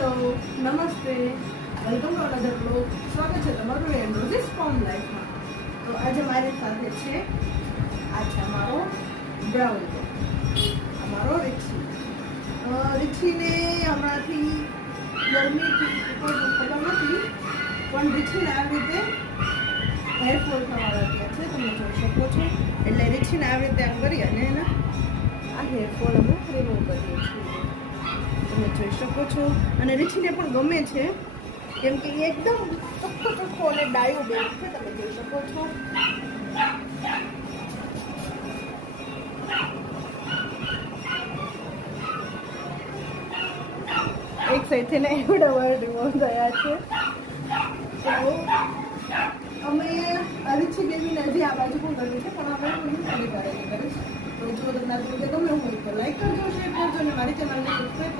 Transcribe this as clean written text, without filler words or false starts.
Hello, નમસ્તે, welcome to another blog. સ્વાગત છે તમારું એન્ડ્રોઝિસ ફોર્મ લાઈફમાં. તો આજે મારી સાથે છે આ છે અમારો બ્રાઉન, અમારો રિક્ષી. રિક્ષીને હમણાંથી ગરમીથી કોઈ ખબર નથી, પણ રિક્ષીને આવી રીતે હેરફોલ થવા લાગ્યા છે, તમે જોઈ શકો છો. એટલે રિક્ષીને આવી રીતે આમ કરી અને એના આ હેરફોલ અમે રિમૂવ કરીએ છીએ, તમે જોઈ શકો છો. અને રીછીને પણ ગમે છે, કેમ કે એ એકદમ ચોખ્ખો ચોખ્ખો અને ડાયો બેગ છે, તમે જોઈ શકો છો. એક સાથે ને એવડા વર્ડ થયા છે. તો અમે રીછી બેબીને હજી આ બાજુ પણ કર્યું છે, પણ અમે કરીશ. તો જો તમને ગમે હોય તો લાઈક કરજો, શેર કરજો અને મારી ચેનલને સબસ્ક્રાઈબ